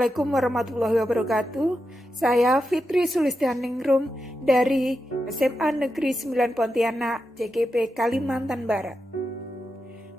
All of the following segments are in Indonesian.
Assalamualaikum warahmatullahi wabarakatuh. Saya Fitri Sulistianingrum dari SMA Negeri 9 Pontianak, JKP Kalimantan Barat.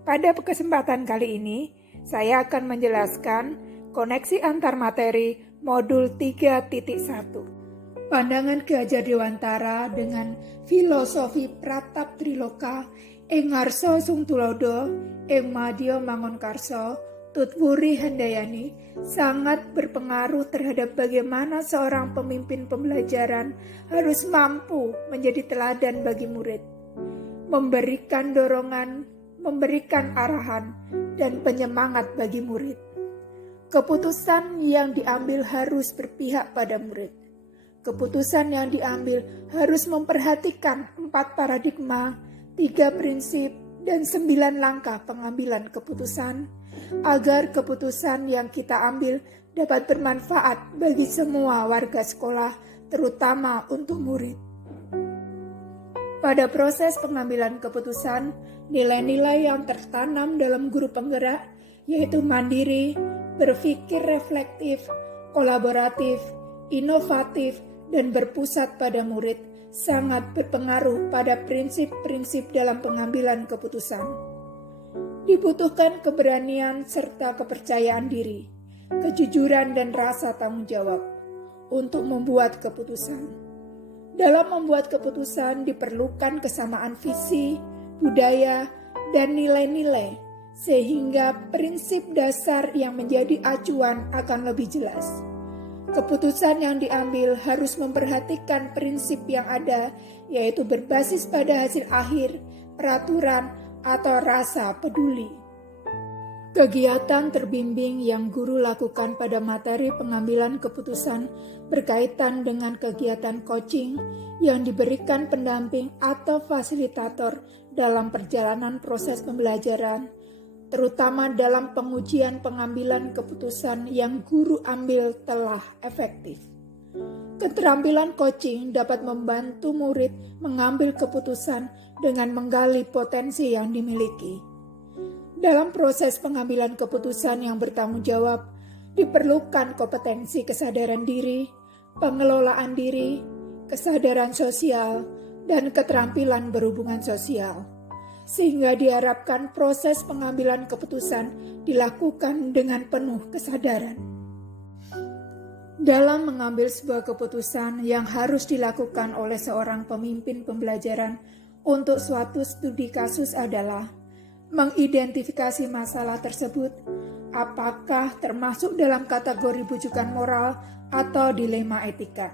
Pada kesempatan kali ini, saya akan menjelaskan koneksi antar materi modul 3.1. Pandangan Ki Hajar Dewantara dengan filosofi Pratap Triloka, ing ngarsa sung tulodo, ing madya mangunkarsa, Tutwuri Handayani sangat berpengaruh terhadap bagaimana seorang pemimpin pembelajaran harus mampu menjadi teladan bagi murid, memberikan dorongan, memberikan arahan, dan penyemangat bagi murid. Keputusan yang diambil harus berpihak pada murid. Keputusan yang diambil harus memperhatikan 4 paradigma, 3 prinsip, dan 9 langkah pengambilan keputusan, agar keputusan yang kita ambil dapat bermanfaat bagi semua warga sekolah, terutama untuk murid. Pada proses pengambilan keputusan, nilai-nilai yang tertanam dalam guru penggerak, yaitu mandiri, berpikir reflektif, kolaboratif, inovatif, dan berpusat pada murid, sangat berpengaruh pada prinsip-prinsip dalam pengambilan keputusan. Dibutuhkan keberanian serta kepercayaan diri, kejujuran dan rasa tanggung jawab untuk membuat keputusan. Dalam membuat keputusan diperlukan kesamaan visi, budaya, dan nilai-nilai, sehingga prinsip dasar yang menjadi acuan akan lebih jelas. Keputusan yang diambil harus memperhatikan prinsip yang ada, yaitu berbasis pada hasil akhir, peraturan, atau rasa peduli. Kegiatan terbimbing yang guru lakukan pada materi pengambilan keputusan berkaitan dengan kegiatan coaching yang diberikan pendamping atau fasilitator dalam perjalanan proses pembelajaran, terutama dalam pengujian pengambilan keputusan yang guru ambil telah efektif. Keterampilan coaching dapat membantu murid mengambil keputusan dengan menggali potensi yang dimiliki. Dalam proses pengambilan keputusan yang bertanggung jawab, diperlukan kompetensi kesadaran diri, pengelolaan diri, kesadaran sosial, dan keterampilan berhubungan sosial, sehingga diharapkan proses pengambilan keputusan dilakukan dengan penuh kesadaran. Dalam mengambil sebuah keputusan yang harus dilakukan oleh seorang pemimpin pembelajaran untuk suatu studi kasus adalah mengidentifikasi masalah tersebut, apakah termasuk dalam kategori bujukan moral atau dilema etika.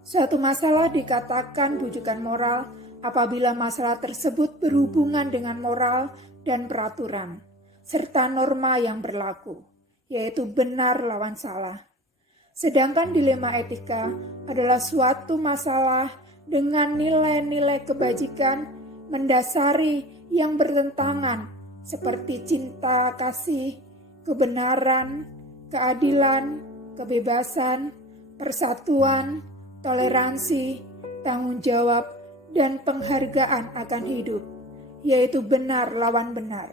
Suatu masalah dikatakan bujukan moral apabila masalah tersebut berhubungan dengan moral dan peraturan, serta norma yang berlaku, yaitu benar lawan salah. Sedangkan dilema etika adalah suatu masalah dengan nilai-nilai kebajikan mendasari yang bertentangan seperti cinta, kasih, kebenaran, keadilan, kebebasan, persatuan, toleransi, tanggung jawab, dan penghargaan akan hidup, yaitu benar lawan benar.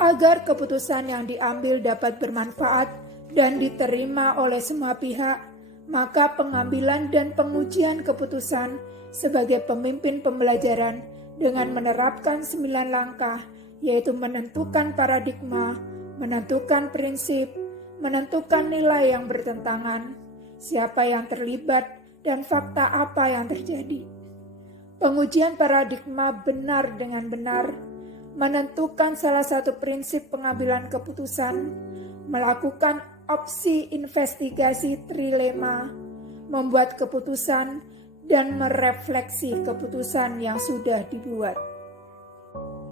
Agar keputusan yang diambil dapat bermanfaat dan diterima oleh semua pihak, maka pengambilan dan pengujian keputusan sebagai pemimpin pembelajaran dengan menerapkan 9 langkah, yaitu menentukan paradigma, menentukan prinsip, menentukan nilai yang bertentangan, siapa yang terlibat, dan fakta apa yang terjadi. Pengujian paradigma benar dengan benar, menentukan salah satu prinsip pengambilan keputusan, melakukan opsi investigasi trilema, membuat keputusan, dan merefleksi keputusan yang sudah dibuat.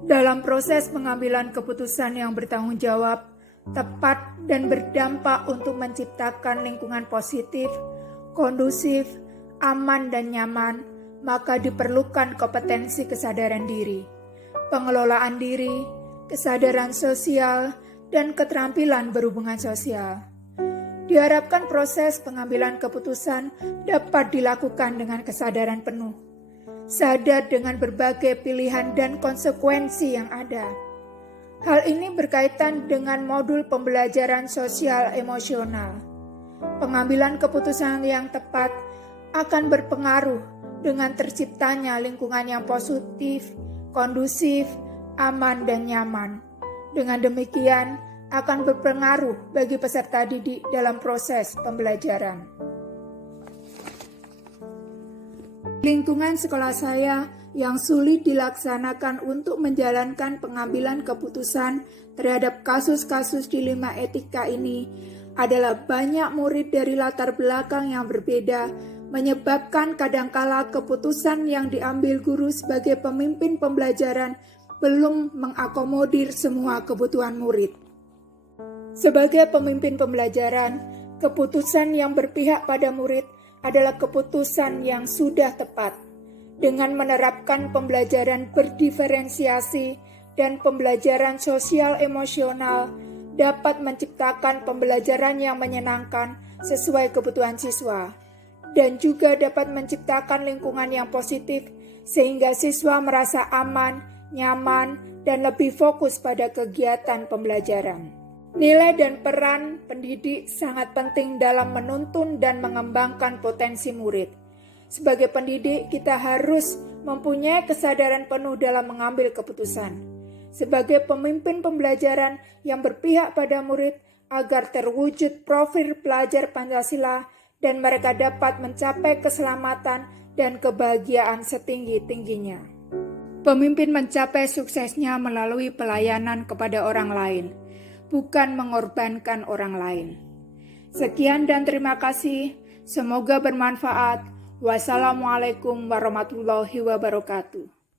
Dalam proses pengambilan keputusan yang bertanggung jawab, tepat, dan berdampak untuk menciptakan lingkungan positif, kondusif, aman, dan nyaman, maka diperlukan kompetensi kesadaran diri, pengelolaan diri, kesadaran sosial, dan keterampilan berhubungan sosial. Diharapkan proses pengambilan keputusan dapat dilakukan dengan kesadaran penuh, sadar dengan berbagai pilihan dan konsekuensi yang ada. Hal ini berkaitan dengan modul pembelajaran sosial emosional. Pengambilan keputusan yang tepat akan berpengaruh dengan terciptanya lingkungan yang positif, kondusif, aman, dan nyaman. Dengan demikian, akan berpengaruh bagi peserta didik dalam proses pembelajaran. Lingkungan sekolah saya yang sulit dilaksanakan untuk menjalankan pengambilan keputusan terhadap kasus-kasus dilema etika ini adalah banyak murid dari latar belakang yang berbeda, menyebabkan kadangkala keputusan yang diambil guru sebagai pemimpin pembelajaran belum mengakomodir semua kebutuhan murid. Sebagai pemimpin pembelajaran, keputusan yang berpihak pada murid adalah keputusan yang sudah tepat. Dengan menerapkan pembelajaran berdiferensiasi dan pembelajaran sosial emosional dapat menciptakan pembelajaran yang menyenangkan sesuai kebutuhan siswa, dan juga dapat menciptakan lingkungan yang positif sehingga siswa merasa aman, nyaman, dan lebih fokus pada kegiatan pembelajaran. Nilai dan peran pendidik sangat penting dalam menuntun dan mengembangkan potensi murid. Sebagai pendidik, kita harus mempunyai kesadaran penuh dalam mengambil keputusan. Sebagai pemimpin pembelajaran yang berpihak pada murid agar terwujud profil pelajar Pancasila dan mereka dapat mencapai keselamatan dan kebahagiaan setinggi-tingginya. Pemimpin mencapai suksesnya melalui pelayanan kepada orang lain, bukan mengorbankan orang lain. Sekian dan terima kasih. Semoga bermanfaat. Wassalamualaikum warahmatullahi wabarakatuh.